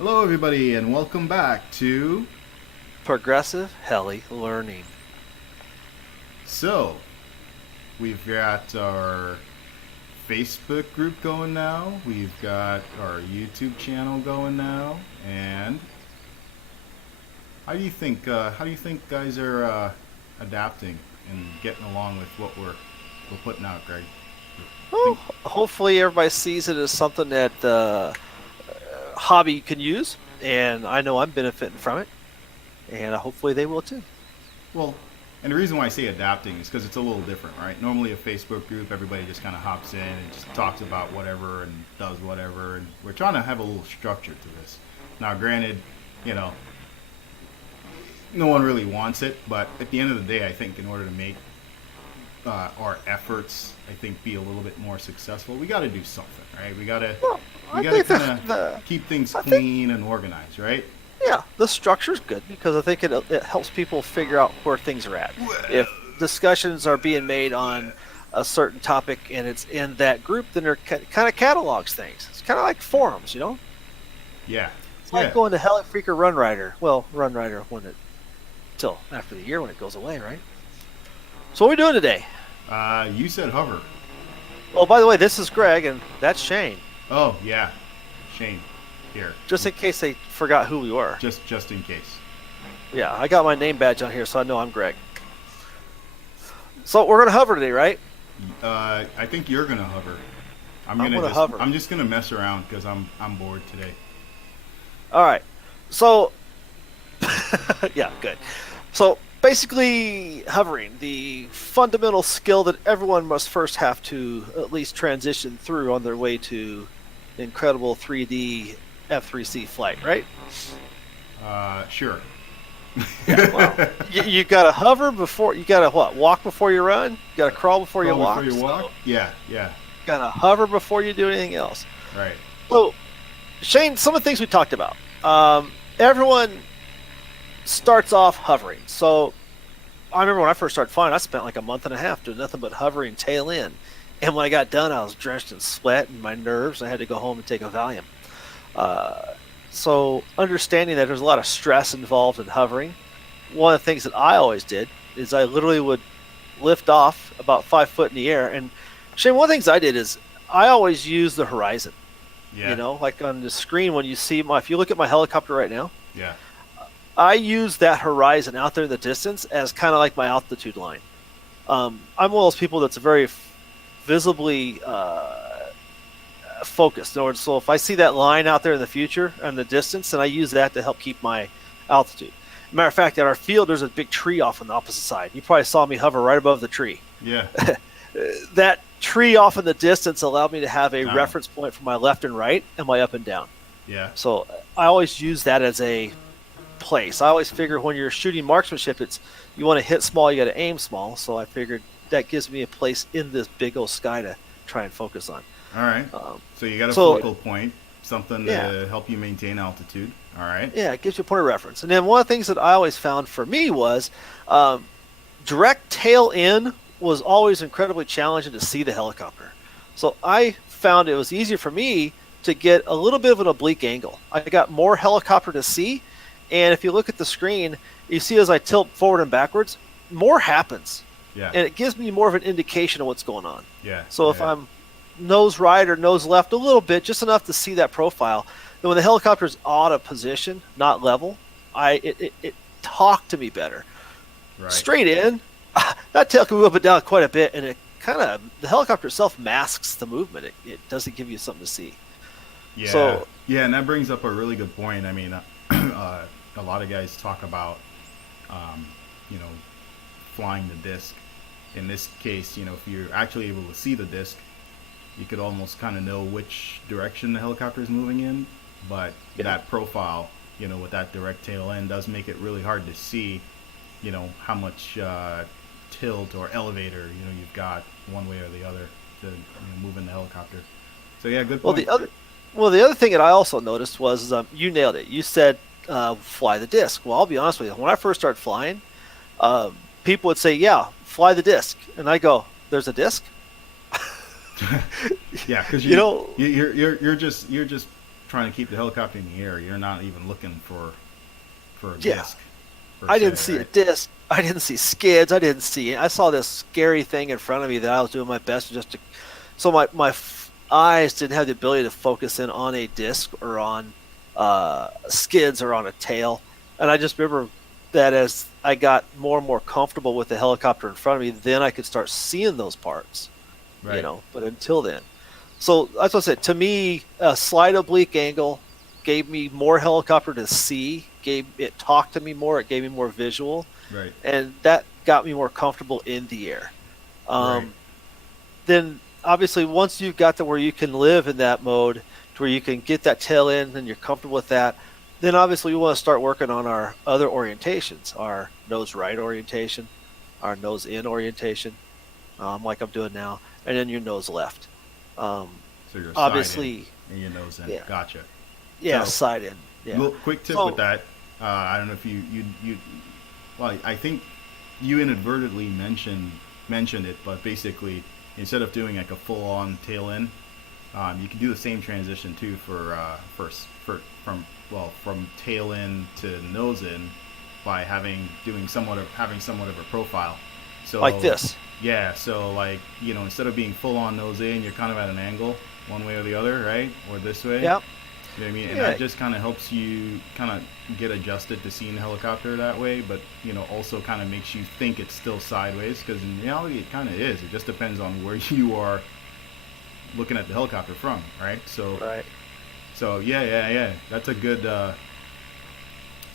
Hello, everybody, and welcome back to. Progressive Heli Learning. So, we've got our Facebook group going now. We've got our YouTube channel going now. And how do you think guys are adapting and getting along with what we're putting out, Greg? Well, Think hopefully everybody sees it as something that hobby can use, and I know I'm benefiting from it, and hopefully they will too. well, and the reason why I say adapting is because it's a little different, right? Normally, a Facebook group, everybody just kind of hops in and just talks about whatever and does whatever, and we're trying to have a little structure to this. Now, granted, you know, no one really wants it, but at the end of the day, I think in order to make our efforts, I think, be a little bit more successful, we got to do something, right? We got to Well, we I got to think kind of the keep things I think clean and organized, right? yeah, the structure's good because I think it helps people figure out where things are at. Well, If discussions are being made on a certain topic and it's in that group, then they're kind of catalogs things. It's kind of like forums, you know. yeah, It's like yeah. going to Heli Freak or Run Rider. Well, Run Rider when it till after the year when it goes away, right? So what are we doing today? You said hover. Oh, by the way, this is Greg, and that's Shane. Oh yeah, Shane, here. Just in case they forgot who we were. Just in case. Yeah, I got my name badge on here, so I know I'm Greg. So we're gonna hover today, right? I think you're gonna hover. I'm gonna hover. I'm just gonna mess around because I'm bored today. All right. So, yeah, good. So basically, hovering, the fundamental skill that everyone must first have to at least transition through on their way to incredible 3D F3C flight, right? Sure. Yeah, well, you got to hover before you got to what? Walk before you run. You got to crawl before you Crawl walk. before you walk. So Yeah, yeah. got to hover before you do anything else. Right. So, Shane, some of the things we talked about. Everyone starts off hovering. So, I remember when I first started flying, I spent like a month and a half doing nothing but hovering tail in. And when I got done, I was drenched in sweat and my nerves. I had to go home and take a Valium. Uh, so understanding that there's a lot of stress involved in hovering, one of the things that I always did is I literally would lift off about 5 foot in the air. And Shane, one of the things I did is I always use the horizon. You Yeah. know, like on the screen when you see my, if you look at my helicopter right now, Yeah. I use that horizon out there in the distance as kind of like my altitude line. I'm one of those people that's very visibly focused. In other words, so if I see that line out there in the future and the distance, then I use that to help keep my altitude. Matter of fact, at our field, there's a big tree off on the opposite side. You probably saw me hover right above the tree. Yeah. That tree off in the distance allowed me to have a No. reference point for my left and right and my up and down. Yeah. So I always use that as a place. I always figure when you're shooting marksmanship, it's you want to hit small, you got to aim small. So I figured that gives me a place in this big old sky to try and focus on. All right. Um, So you got a so focal point, something yeah, to help you maintain altitude. All right. yeah, it gives you a point of reference. And then one of the things that I always found for me was um, direct tail in was always incredibly challenging to see the helicopter. So I found it was easier for me to get a little bit of an oblique angle. I got more helicopter to see, and if you look at the screen, you see as I tilt forward and backwards, more happens, Yeah. and it gives me more of an indication of what's going on. Yeah. So if Yeah. I'm nose right or nose left a little bit, just enough to see that profile, then when the helicopter's out of position, not level, it talked to me better. Right. Straight in, that tail can move up and down quite a bit, and it kind of the helicopter itself masks the movement. It doesn't give you something to see. Yeah. So Yeah, and that brings up a really good point. I mean, a lot of guys talk about, um, you know, flying the disc. In this case, you know, if you're actually able to see the disc, you could almost kind of know which direction the helicopter is moving in. But yeah, that profile, you know, with that direct tail end, does make it really hard to see, you know, how much tilt or elevator, you know, you've got one way or the other to move in the helicopter. So yeah, good well point. the other thing that I also noticed was you nailed it. You said fly the disc. Well, I'll be honest with you. When I first started flying, people would say, "Yeah, fly the disc," and I go, "There's a disc." Yeah, because You know, you're just trying to keep the helicopter in the air. You're not even looking for a Yeah, disc per I didn't se, see a right? disc. I didn't see skids. I saw this scary thing in front of me that I was doing my best just to. So my eyes didn't have the ability to focus in on a disc or on skids or on a tail, and I just remember that as I got more and more comfortable with the helicopter in front of me, then I could start seeing those parts. Right. But until then, so that's what I said. To me, a slight oblique angle gave me more helicopter to see. Gave it talked to me more. It gave me more visual, Right. and that got me more comfortable in the air. Right. Um, then obviously, once you've got to where you can live in that mode, to where you can get that tail in and you're comfortable with that, then obviously we want to start working on our other orientations, our nose right orientation, our nose in orientation, like I'm doing now, and then your nose left. Um, So you're side in obviously, and your nose in. yeah, Gotcha. yeah, So, side in, yeah. little quick tip with So that. I don't know if you. Well, I think you inadvertently mentioned it, but basically, instead of doing like a full-on tail in, you can do the same transition too for from tail in to nose in by having somewhat of a profile. like So this, yeah, so like instead of being full on nose in, you're kind of at an angle one way or the other, right? Or this way. yeah, You know what I mean? And yeah. that just kind of helps you kind of get adjusted to seeing the helicopter that way, but also kind of makes you think it's still sideways because in reality it kind of is. It just depends on where you are looking at the helicopter from, right? So, Right. so yeah. It's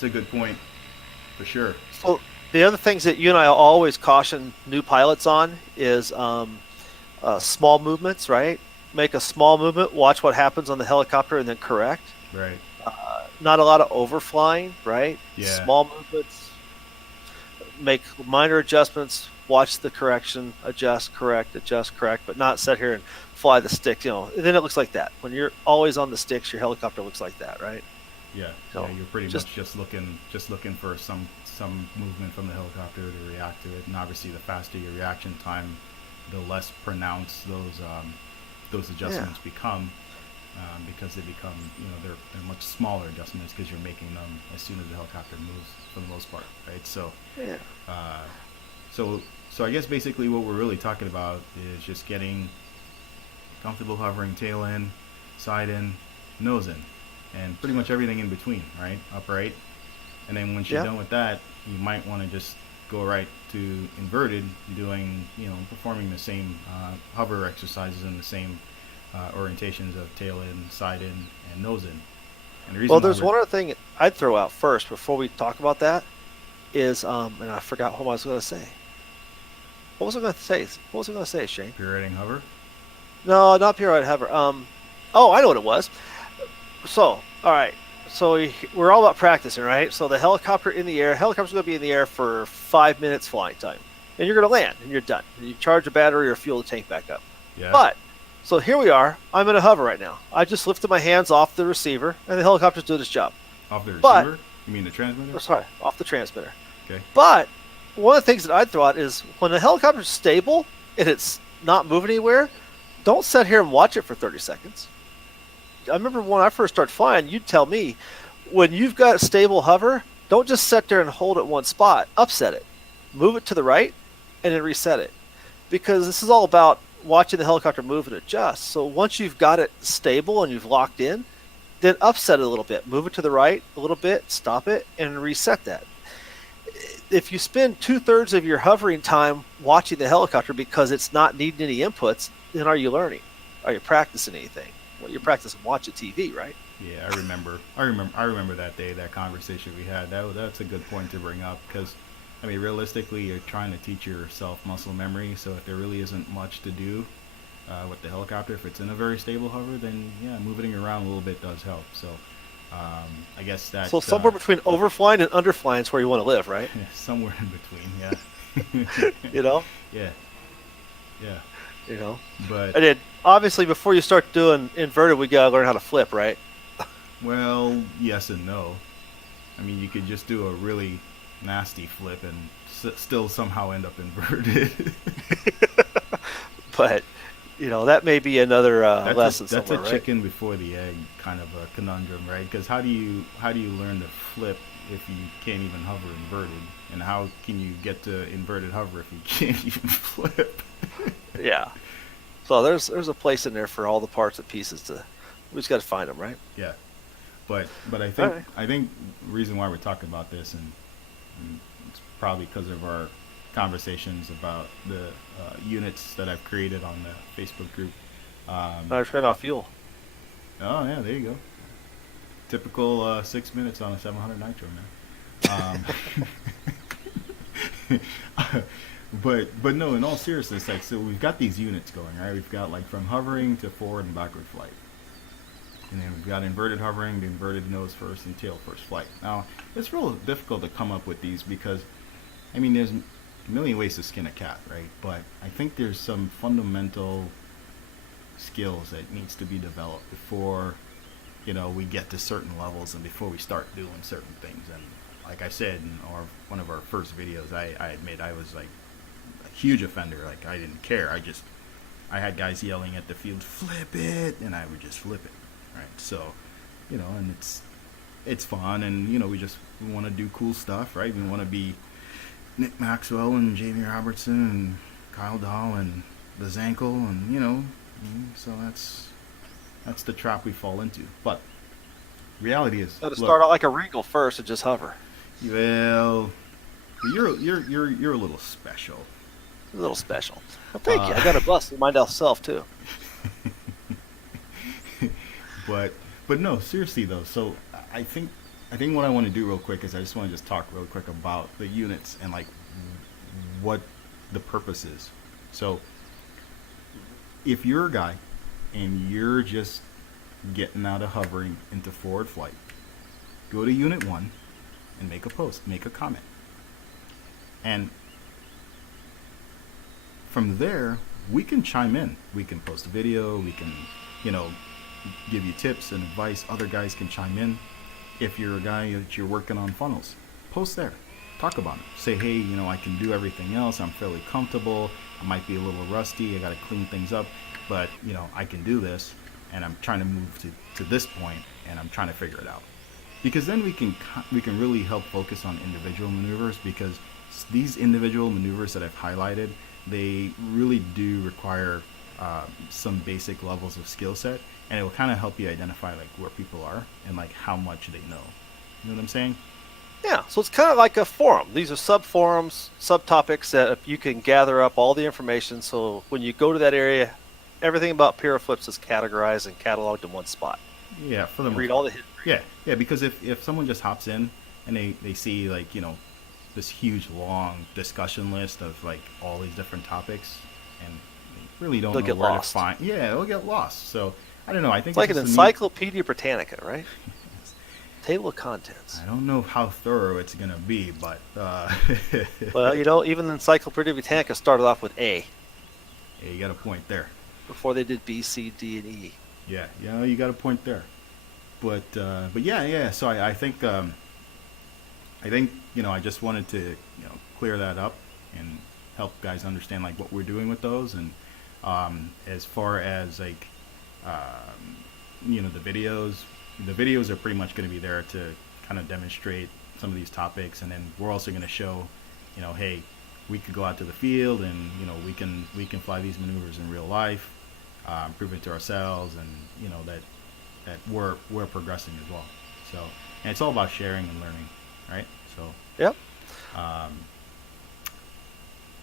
a good point for sure. So the other things that you and I always caution new pilots on is small movements, right? Make a small movement, watch what happens on the helicopter, and then correct. Right. Not a lot of overflying, right? Yeah. Small movements, make minor adjustments, watch the correction, adjust, correct, but not sit here and fly the stick. Then it looks like that. When you're always on the sticks, your helicopter looks like that, right? Yeah. Yeah. So You're pretty just much just looking for some movement from the helicopter to react to it, and obviously the faster your reaction time, the less pronounced those yeah, adjustments become. Because they become, they're much smaller adjustments because you're making them as soon as the helicopter moves for the most part, right? So, yeah. uh, so, so I guess basically what we're really talking about is just getting comfortable hovering tail in, side in, nose in, and pretty much everything in between, right? Upright, and then once you're Yeah. done with that, you might want to just go right to inverted, doing, performing the same hover exercises in the same orientations of tail in, side in, and nose in. And the Well, reason why there's we're one other thing I'd throw out first before we talk about that is, and I forgot what I was going to say. What was I going to say? What was I going to say, Shane? pirouetting hover, No, not pure I'd hover. Oh, I know what it was. So, all right. So we're all about practicing, right? So the helicopter in the air, helicopter's going to be in the air for 5 minutes flying time, and you're going to land, and you're done. And you charge the battery or fuel the tank back up. yeah, But so here we are. I'm in a hover right now. I just lifted my hands off the receiver, and the helicopter's doing its job. off the But, receiver. You mean the transmitter? sorry, off the transmitter. Okay. But one of the things that I'd throw out is when the helicopter's stable and it's not moving anywhere, don't sit here and watch it for 30 seconds. I remember when I first started flying, you'd tell me when you've got a stable hover, don't just sit there and hold it one spot. Upset it, move it to the right, and then reset it. Because this is all about watching the helicopter move and adjust. So once you've got it stable and you've locked in, then upset it a little bit, move it to the right a little bit, stop it, and reset that. If you spend 2/3 of your hovering time watching the helicopter because it's not needing any inputs, then are you learning? Are you practicing anything? Well, you're practicing watching TV, right? Yeah, I remember that day, that conversation we had. That's a good point to bring up because, I mean, realistically, you're trying to teach yourself muscle memory. So if there really isn't much to do with the helicopter, if it's in a very stable hover, then yeah, moving it around a little bit does help. So I guess that So somewhere between overflying and underflying is where you want to live, right? somewhere in between, yeah, You know, yeah, yeah. you know. But And then obviously before you start doing inverted, we gotta learn how to flip, right? well, yes and no. I mean, you could just do a really nasty flip and still somehow end up inverted. But that may be another lesson That's a somewhere, right? chicken before the egg kind of a conundrum, right? Because how do you learn to flip if you can't even hover inverted, and how can you get to inverted hover if you can't even flip? Yeah. So there's a place in there for all the parts and pieces to. We just got to find them, right? Yeah, but All right. I think the reason why we're talking about this, and it's probably because of our conversations about the units that I've created on the Facebook group. I ran off fuel. Oh yeah, there you go. Typical 6 minutes on a 700 nitro, man. But no, in all seriousness, like, so we've got these units going, right? We've got like from hovering to forward and backward flight, and then we've got inverted hovering, the inverted nose first and tail first flight. Now it's real difficult to come up with these because, I mean, there's a million ways to skin a cat, right? But I think there's some fundamental skills that needs to be developed before we get to certain levels and before we start doing certain things. And like I said in one of our first videos, I admit I was like a huge offender. Like, I didn't care. I had guys yelling at the field, flip it, and I would just flip it, right? So and it's fun, and we want to do cool stuff, right? We want to be Nick Maxwell and Jamie Robertson and Kyle Dahl and the Zankel, and so that's the trap we fall into. But reality is, Got to look, start out like a Regal first and just hover. well, you're a little special. A little special. Well, thank you. I got a bust in my self too. But no, seriously though. So I think what I want to do real quick is I just want to just talk real quick about the units and like what the purpose is. So if you're a guy and you're just getting out of hovering into forward flight, go to unit 1 and make a post, make a comment. And from there, we can chime in. We can post a video, we can, give you tips and advice. Other guys can chime in. If you're a guy that you're working on funnels, post there. Talk about it. Say, hey, I can do everything else. I'm fairly comfortable. I might be a little rusty. I got to clean things up. But, I can do this. And I'm trying to move to this point, and I'm trying to figure it out. Because then we can really help focus on individual maneuvers, because these individual maneuvers that I've highlighted, they really do require some basic levels of skill set, and it will kind of help you identify like where people are and like how much they know. You know what I'm saying? Yeah, so it's kind of like a forum. These are sub-forums, subtopics that you can gather up all the information, so when you go to that area, everything about Piraflips is categorized and cataloged in one spot. Yeah, for the most Read part. all the history. Yeah, because if someone just hops in and they see like, this huge long discussion list of like all these different topics, and they really don't They'll know get where lost. to find. Yeah, they'll get lost. So I don't know. I think It's like an just a Encyclopedia Britannica, right? Table of contents. I don't know how thorough it's gonna be, but Well, even the Encyclopedia Britannica started off with A yeah, you got a point there. before they did B, C, D, and E. Yeah, you got a point there. But yeah. So I think I just wanted to clear that up and help guys understand like what we're doing with those, and as far as like the videos are pretty much going to be there to kind of demonstrate some of these topics, and then we're also going to show hey, we could go out to the field and we can fly these maneuvers in real life, prove it to ourselves, and that we're progressing as well. So, and it's all about sharing and learning, right? So Yep.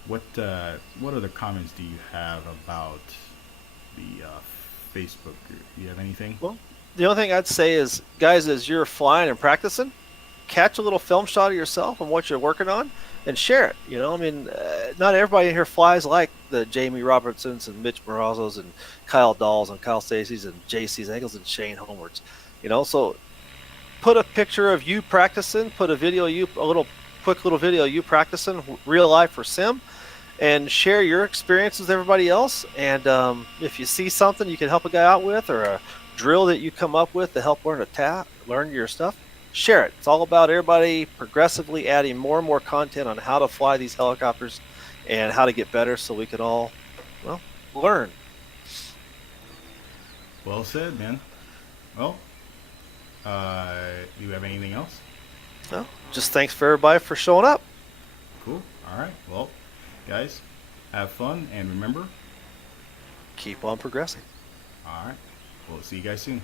what other comments do you have about the Facebook group? Do you have anything? Well, the only thing I'd say is, guys, as you're flying and practicing, catch a little film shot of yourself and what you're working on and share it. Not everybody in here flies like the Jamie Robertsons and Mitch Morazos and Kyle Dahls and Kyle Stacey's and JC Engels and Shane Homewards. So put a picture of you practicing, put a quick little video of you practicing real life or sim, and share your experiences with everybody else. And if you see something you can help a guy out with, or a drill that you come up with to help learn your stuff, share it. It's all about everybody progressively adding more and more content on how to fly these helicopters and how to get better, so we can all learn. Well said, man. Well, do you have anything else? No, just thanks for everybody for showing up. Cool. All right. Well, guys, have fun and remember. Keep on progressing. All right. We'll see you guys soon.